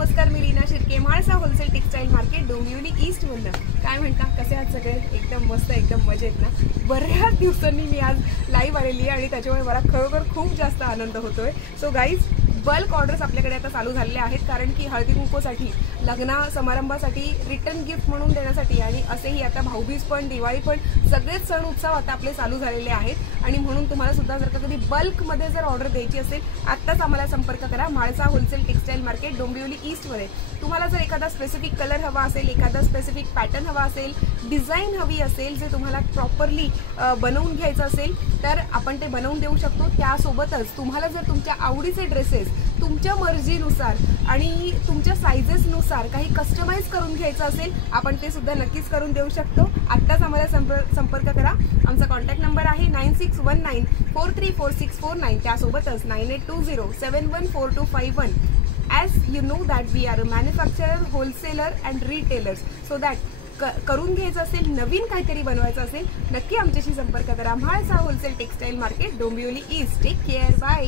नमस्कार, मी Reena Shirke, Mhalsa wholesale textile market, Dombivli east मधनं. काय म्हणता, कसे आहात सगळे? एकदम मस्त, एकदम मजेत ना. बऱ्याच दिवसांनी मी आज लाईव्ह आलेली आहे आणि त्याच्यामुळे मला खरोखर खूप जास्त आनंद होतोय. सो गाईज, बल्क ऑर्डर्स आपल्याकडे आता चालू झालेले आहेत, कारण की हळदी कुंकूसाठी, लग्न समारंभासाठी, रिटर्न गिफ्ट म्हणून देण्यासाठी आणि असेही आता भाऊबीज पण, दिवाळी पण, सगळेच सण उत्सव आता आपले चालू झालेले आहेत. आणि म्हणून तुम्हाला सुद्धा जर का कधी बल्कमध्ये जर ऑर्डर द्यायची असेल, आत्ताच आम्हाला संपर्क करा. Mhalsa wholesale textile market, Dombivli ईस्टमध्ये. तुम्हाला जर एखादा स्पेसिफिक कलर हवा असेल, एखादा स्पेसिफिक पॅटर्न हवा असेल, डिझाईन हवी असेल, जे तुम्हाला प्रॉपरली बनवून घ्यायचं असेल, तर आपण ते बनवून देऊ शकतो. त्यासोबतच तुम्हाला जर तुमच्या आवडीचे ड्रेसेस तुमच्या मर्जीनुसार आणि तुमच्या सायझेसनुसार काही कस्टमाइज करून घ्यायचं असेल, आपण ते सुद्धा नक्कीच करून देऊ शकतो. आत्ताच आम्हाला संपर्क करा. आमचा कॉन्टॅक्ट नंबर आहे 9619434649. त्यासोबतच 9820714251. As you know that we are a manufacturer, wholesaler and retailers. So that करून घ्यायचं असेल, नवीन काहीतरी बनवायचं असेल, नक्की आमच्याशी संपर्क करा. Mhalsa wholesale textile market, Dombivli east. Take care, bye.